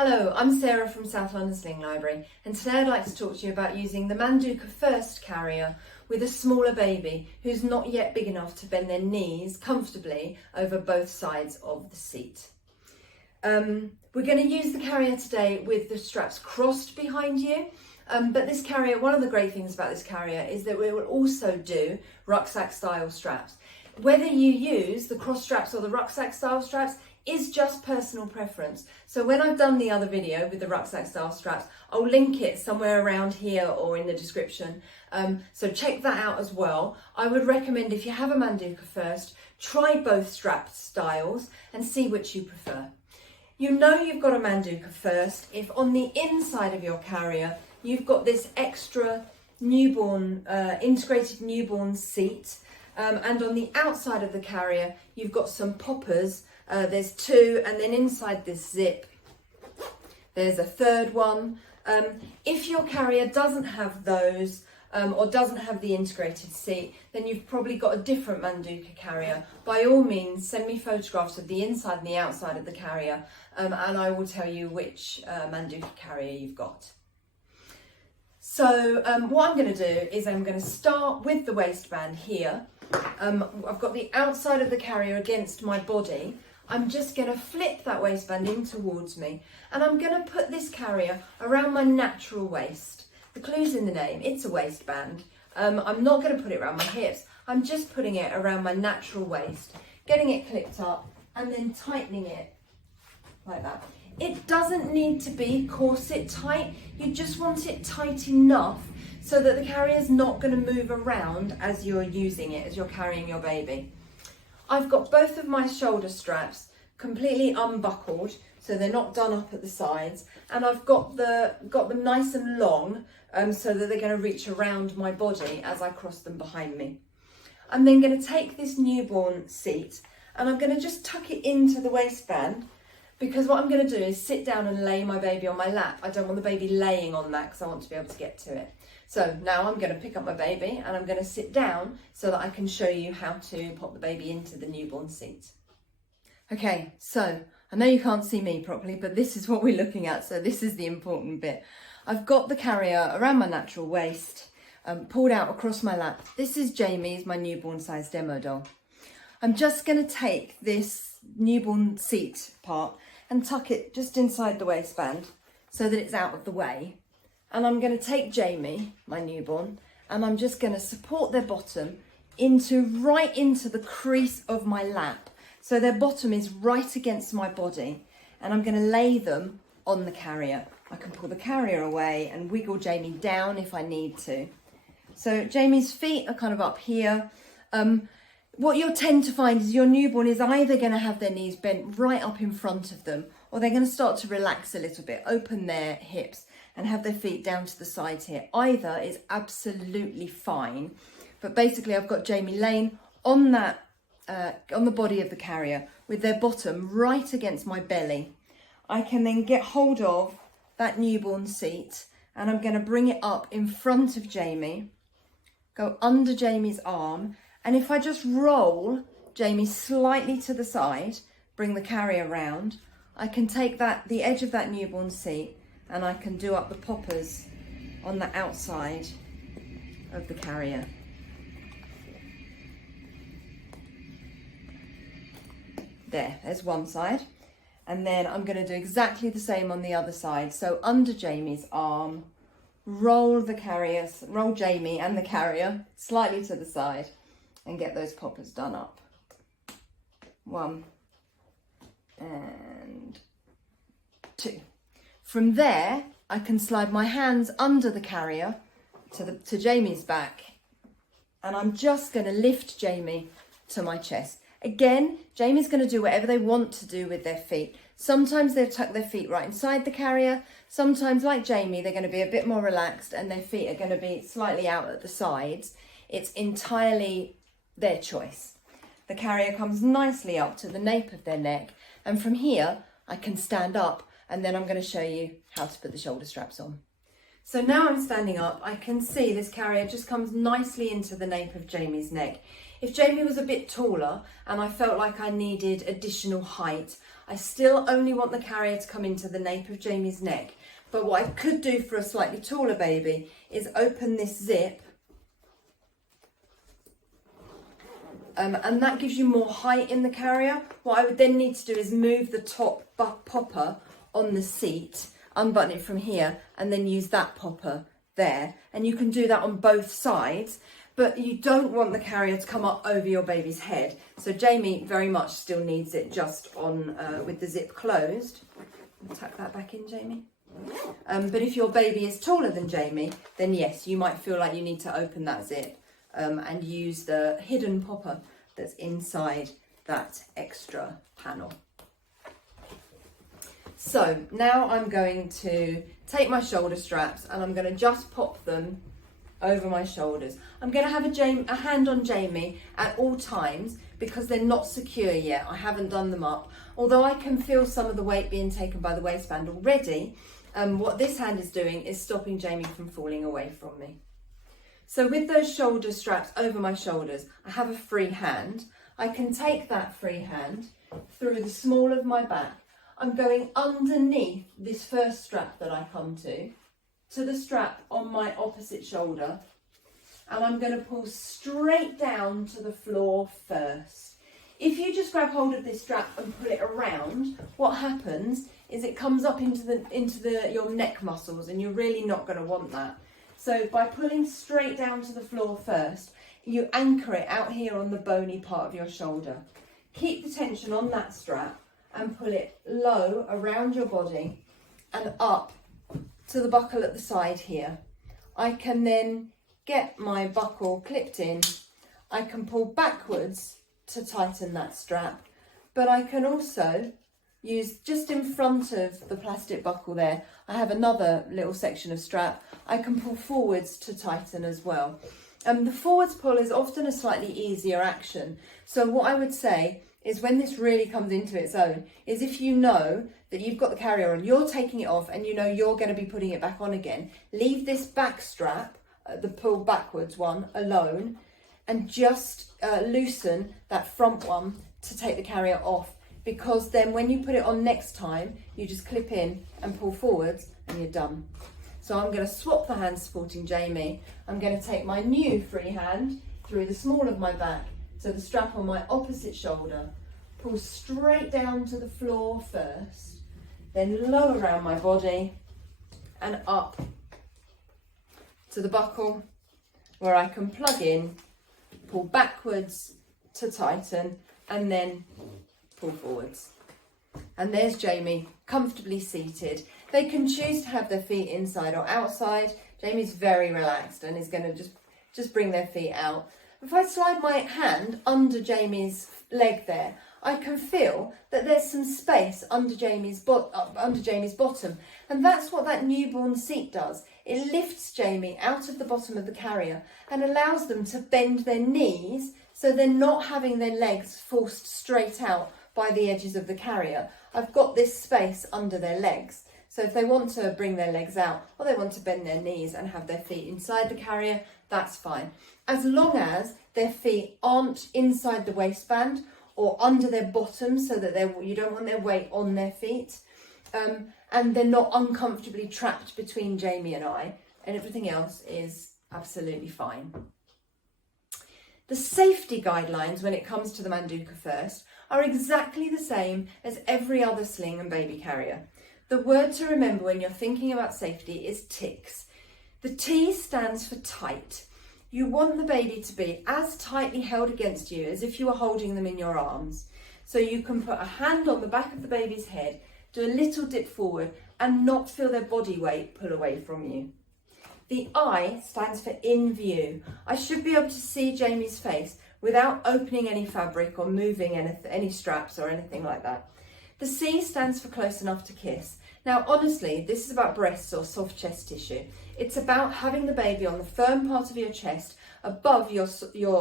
Hello, I'm Sarah from South London Sling Library, and today I'd like to talk to you about using the Manduca First Carrier with a smaller baby who's not yet big enough to bend their knees comfortably over both sides of the seat. We're going to use the carrier today with the straps crossed behind you, but this carrier, one of the great things about this carrier is that we will also do rucksack style straps. Whether you use the cross straps or the rucksack style straps is just personal preference. So when I've done the other video with the rucksack style straps, I'll link it somewhere around here or in the description. So check that out as well. I would recommend, if you have a Manduca First, try both strap styles and see which you prefer. You know you've got a Manduca First if on the inside of your carrier you've got this extra newborn, integrated newborn seat, and on the outside of the carrier you've got some poppers. There's two, and then inside this zip there's a third one. If your carrier doesn't have those or doesn't have the integrated seat, then you've probably got a different Manduca carrier. By all means, send me photographs of the inside and the outside of the carrier, and I will tell you which Manduca carrier you've got. So what I'm going to do is I'm going to start with the waistband here. I've got the outside of the carrier against my body. I'm just going to flip that waistband in towards me, and I'm going to put this carrier around my natural waist. The clue's in the name, it's a waistband. I'm not going to put it around my hips, I'm just putting it around my natural waist, getting it clipped up and then tightening it like that. It doesn't need to be corset tight, you just want it tight enough so that the carrier's not going to move around as you're using it, as you're carrying your baby. I've got both of my shoulder straps completely unbuckled, so they're not done up at the sides, and I've got them nice and long, so that they're going to reach around my body as I cross them behind me. I'm then going to take this newborn seat and I'm going to just tuck it into the waistband, because what I'm going to do is sit down and lay my baby on my lap. I don't want the baby laying on that because I want to be able to get to it. So now I'm going to pick up my baby and I'm going to sit down so that I can show you how to pop the baby into the newborn seat. Okay, so I know you can't see me properly, but this is what we're looking at. So this is the important bit. I've got the carrier around my natural waist, pulled out across my lap. This is Jamie's, my newborn size demo doll. I'm just going to take this newborn seat part and tuck it just inside the waistband so that it's out of the way. And I'm going to take Jamie, my newborn, and I'm just going to support their bottom right into the crease of my lap. So their bottom is right against my body, and I'm going to lay them on the carrier. I can pull the carrier away and wiggle Jamie down if I need to. So Jamie's feet are kind of up here. What you'll tend to find is your newborn is either going to have their knees bent right up in front of them, or they're going to start to relax a little bit, open their hips and have their feet down to the sides here. Either is absolutely fine, but basically I've got Jamie laying on that, on the body of the carrier with their bottom right against my belly. I can then get hold of that newborn seat and I'm going to bring it up in front of Jamie, go under Jamie's arm, and if I just roll Jamie slightly to the side, bring the carrier round, I can take the edge of that newborn seat and I can do up the poppers on the outside of the carrier. There's one side. And then I'm going to do exactly the same on the other side. So under Jamie's arm, roll Jamie and the carrier slightly to the side and get those poppers done up. 1 and 2. From there, I can slide my hands under the carrier to Jamie's back, and I'm just going to lift Jamie to my chest. Again, Jamie's going to do whatever they want to do with their feet. Sometimes they'll tuck their feet right inside the carrier. Sometimes, like Jamie, they're going to be a bit more relaxed and their feet are going to be slightly out at the sides. It's entirely their choice. The carrier comes nicely up to the nape of their neck, and from here I can stand up, and then I'm going to show you how to put the shoulder straps on. So now I'm standing up, I can see this carrier just comes nicely into the nape of Jamie's neck. If Jamie was a bit taller and I felt like I needed additional height, I still only want the carrier to come into the nape of Jamie's neck. But what I could do for a slightly taller baby is open this zip, and that gives you more height in the carrier. What I would then need to do is move the top popper on the seat, unbutton it from here, and then use that popper there. And you can do that on both sides, but you don't want the carrier to come up over your baby's head. So Jamie very much still needs it just on with the zip closed. Tuck that back in, Jamie. But if your baby is taller than Jamie, then yes, you might feel like you need to open that zip and use the hidden popper that's inside that extra panel. So now I'm going to take my shoulder straps and I'm going to just pop them over my shoulders. I'm going to have a hand on Jamie at all times because they're not secure yet. I haven't done them up. Although I can feel some of the weight being taken by the waistband already, what this hand is doing is stopping Jamie from falling away from me. So with those shoulder straps over my shoulders, I have a free hand. I can take that free hand through the small of my back. I'm going underneath this first strap that I come to the strap on my opposite shoulder, and I'm going to pull straight down to the floor first. If you just grab hold of this strap and pull it around, what happens is it comes up into your neck muscles, and you're really not going to want that. So by pulling straight down to the floor first, you anchor it out here on the bony part of your shoulder. Keep the tension on that strap and pull it low around your body and up to the buckle at the side here. I can then get my buckle clipped in. I can pull backwards to tighten that strap, but I can also use just in front of the plastic buckle there, I have another little section of strap. I can pull forwards to tighten as well. The forwards pull is often a slightly easier action. So what I would say is when this really comes into its own is if you know that you've got the carrier on, you're taking it off and you know you're going to be putting it back on again, leave this back strap, the pull backwards one, alone, and just loosen that front one to take the carrier off, because then when you put it on next time, you just clip in and pull forwards and you're done. So I'm going to swap the hands supporting Jamie. I'm going to take my new free hand through the small of my back to the strap on my opposite shoulder, pull straight down to the floor first, then low around my body and up to the buckle where I can plug in, pull backwards to tighten, and then pull forwards. And there's Jamie, comfortably seated. They can choose to have their feet inside or outside. Jamie's very relaxed and is going to just bring their feet out. If I slide my hand under Jamie's leg there, I can feel that there's some space under Jamie's bottom, and that's what that newborn seat does. It lifts Jamie out of the bottom of the carrier and allows them to bend their knees so they're not having their legs forced straight out by the edges of the carrier. I've got this space under their legs. So if they want to bring their legs out or they want to bend their knees and have their feet inside the carrier, that's fine. As long as their feet aren't inside the waistband or under their bottom, so that you don't want their weight on their feet, and they're not uncomfortably trapped between Jamie and I, and everything else is absolutely fine. The safety guidelines when it comes to the Manduca First are exactly the same as every other sling and baby carrier. The word to remember when you're thinking about safety is TICS. The T stands for tight. You want the baby to be as tightly held against you as if you were holding them in your arms. So you can put a hand on the back of the baby's head, do a little dip forward and not feel their body weight pull away from you. The I stands for in view. I should be able to see Jamie's face without opening any fabric or moving any straps or anything like that. The C stands for close enough to kiss. Now, honestly, this is about breasts or soft chest tissue. It's about having the baby on the firm part of your chest above your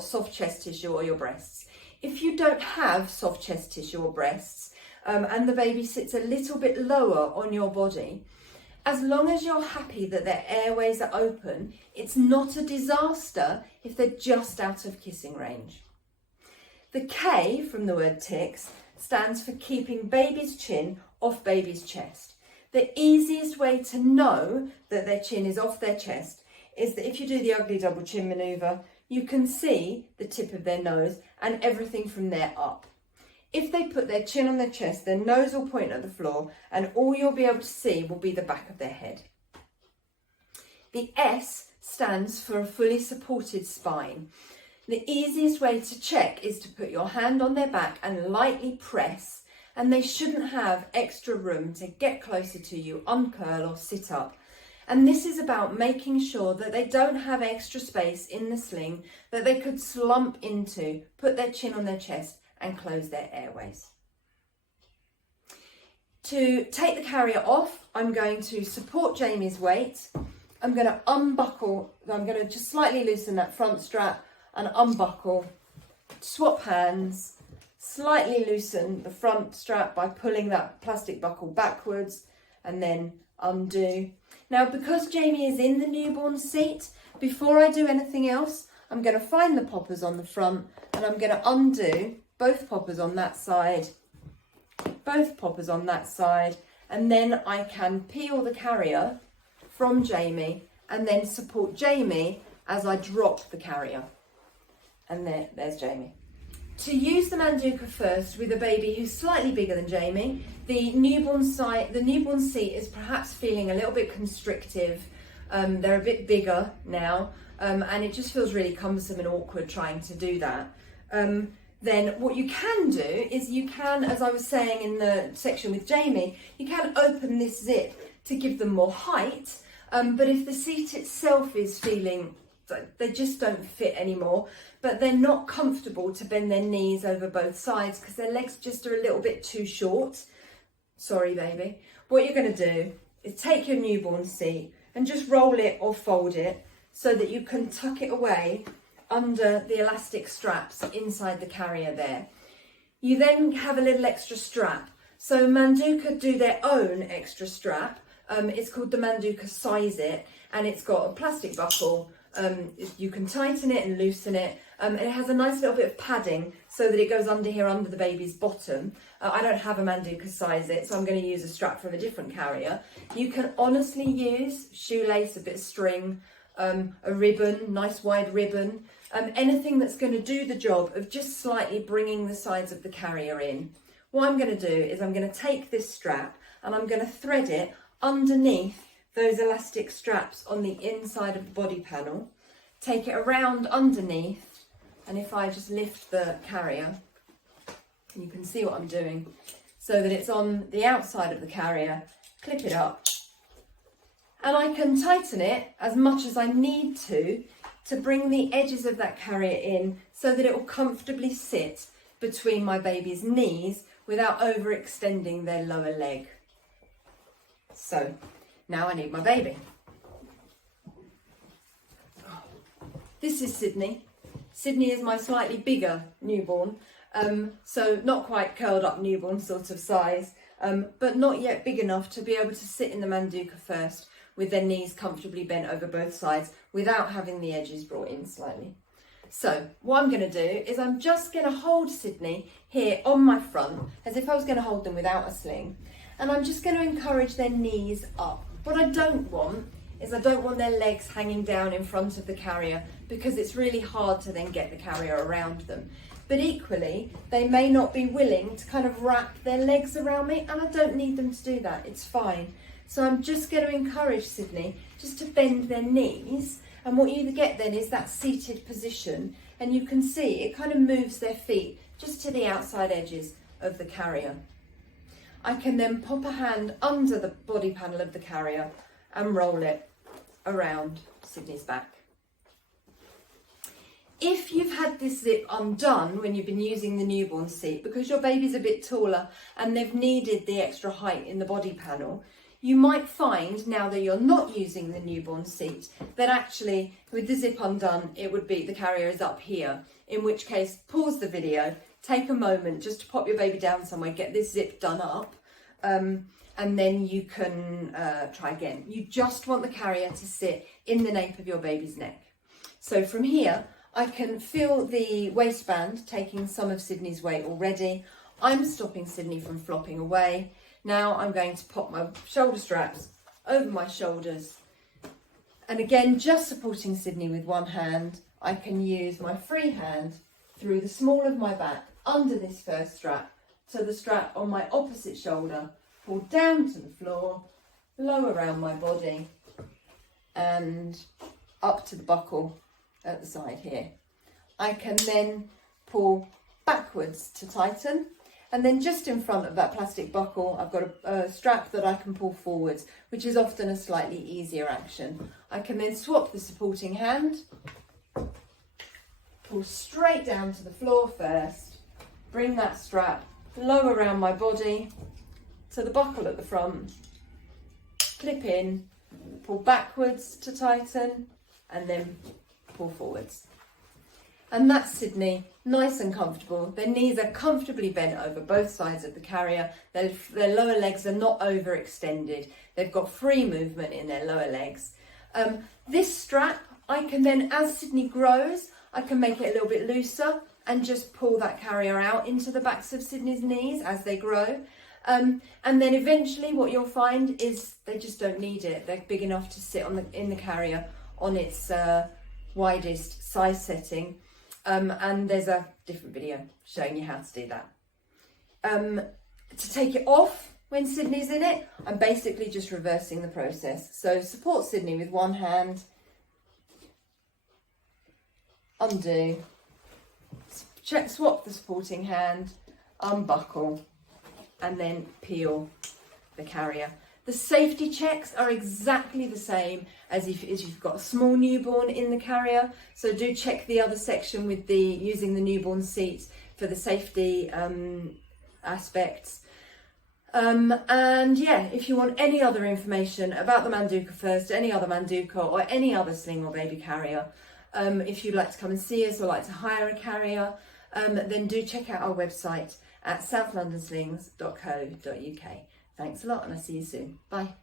soft chest tissue or your breasts. If you don't have soft chest tissue or breasts and the baby sits a little bit lower on your body, as long as you're happy that their airways are open, it's not a disaster if they're just out of kissing range. The K from the word tics stands for keeping baby's chin off baby's chest. The easiest way to know that their chin is off their chest is that if you do the ugly double chin manoeuvre, you can see the tip of their nose and everything from there up. If they put their chin on their chest, their nose will point at the floor and all you'll be able to see will be the back of their head. The S stands for a fully supported spine. The easiest way to check is to put your hand on their back and lightly press, and they shouldn't have extra room to get closer to you, uncurl or sit up. And this is about making sure that they don't have extra space in the sling that they could slump into, put their chin on their chest and close their airways. To take the carrier off, I'm going to support Jamie's weight. I'm going to unbuckle, I'm going to just slightly loosen that front strap and unbuckle, swap hands, slightly loosen the front strap by pulling that plastic buckle backwards and then undo. Now, because Jamie is in the newborn seat, before I do anything else, I'm going to find the poppers on the front and I'm going to undo both poppers on that side, both poppers on that side, and then I can peel the carrier from Jamie and then support Jamie as I drop the carrier. And there's Jamie. To use the Manduca First with a baby who's slightly bigger than Jamie, the newborn seat is perhaps feeling a little bit constrictive. They're a bit bigger now, and it just feels really cumbersome and awkward trying to do that. Then what you can do is you can, as I was saying in the section with Jamie, you can open this zip to give them more height. But if the seat itself is feeling, they just don't fit anymore, but they're not comfortable to bend their knees over both sides because their legs just are a little bit too short. Sorry, baby. What you're going to do is take your newborn seat and just roll it or fold it so that you can tuck it away under the elastic straps inside the carrier there. You then have a little extra strap. So Manduca do their own extra strap. It's called the Manduca Size It, and it's got a plastic buckle. You can tighten it and loosen it. And it has a nice little bit of padding so that it goes under here, under the baby's bottom. I don't have a Manduca Size It, so I'm going to use a strap from a different carrier. You can honestly use shoelace, a bit of string, a ribbon, nice wide ribbon, anything that's going to do the job of just slightly bringing the sides of the carrier in. What I'm going to do is I'm going to take this strap and I'm going to thread it underneath those elastic straps on the inside of the body panel, take it around underneath, and if I just lift the carrier, you can see what I'm doing, so that it's on the outside of the carrier, clip it up, and I can tighten it as much as I need to bring the edges of that carrier in so that it will comfortably sit between my baby's knees without overextending their lower leg. So now I need my baby. This is Sydney. Sydney is my slightly bigger newborn, so not quite curled up newborn sort of size, but not yet big enough to be able to sit in the Manduca First with their knees comfortably bent over both sides without having the edges brought in slightly. So what I'm going to do is I'm just going to hold Sydney here on my front as if I was going to hold them without a sling, and I'm just going to encourage their knees up. What I don't want is I don't want their legs hanging down in front of the carrier because it's really hard to then get the carrier around them. But equally, they may not be willing to kind of wrap their legs around me, and I don't need them to do that, it's fine. So I'm just going to encourage Sydney just to bend their knees, and what you get then is that seated position, and you can see it kind of moves their feet just to the outside edges of the carrier. I can then pop a hand under the body panel of the carrier and roll it around Sydney's back. If you've had this zip undone when you've been using the newborn seat because your baby's a bit taller and they've needed the extra height in the body panel, you might find now that you're not using the newborn seat that actually with the zip undone it would be the carrier is up here, in which case pause the video, take a moment just to pop your baby down somewhere, get this zip done up, and then you can try again. You just want the carrier to sit in the nape of your baby's neck. So from here I can feel the waistband taking some of Sydney's weight already. I'm stopping Sydney from flopping away. Now I'm going to pop my shoulder straps over my shoulders. And again, just supporting Sydney with one hand, I can use my free hand through the small of my back under this first strap to the strap on my opposite shoulder, pull down to the floor, lower around my body and up to the buckle at the side here. I can then pull backwards to tighten, and then just in front of that plastic buckle I've got a strap that I can pull forwards, which is often a slightly easier action. I can then swap the supporting hand, pull straight down to the floor first, bring that strap low around my body to the buckle at the front, clip in, pull backwards to tighten, and then pull forwards. And that's Sydney, nice and comfortable. Their knees are comfortably bent over both sides of the carrier. Their lower legs are not overextended. They've got free movement in their lower legs. This strap, I can then, as Sydney grows, I can make it a little bit looser and just pull that carrier out into the backs of Sydney's knees as they grow. And then eventually what you'll find is they just don't need it. They're big enough to sit in the carrier on its widest size setting. And there's a different video showing you how to do that. To take it off when Sydney's in it, I'm basically just reversing the process. So support Sydney with one hand, undo, swap the supporting hand, unbuckle, and then peel the carrier. The safety checks are exactly the same as if you've got a small newborn in the carrier. So do check the other section with using the newborn seat for the safety aspects. And yeah, if you want any other information about the Manduca First, any other Manduca or any other sling or baby carrier, if you'd like to come and see us or like to hire a carrier, then do check out our website at southlondonslings.co.uk. Thanks a lot and I'll see you soon. Bye.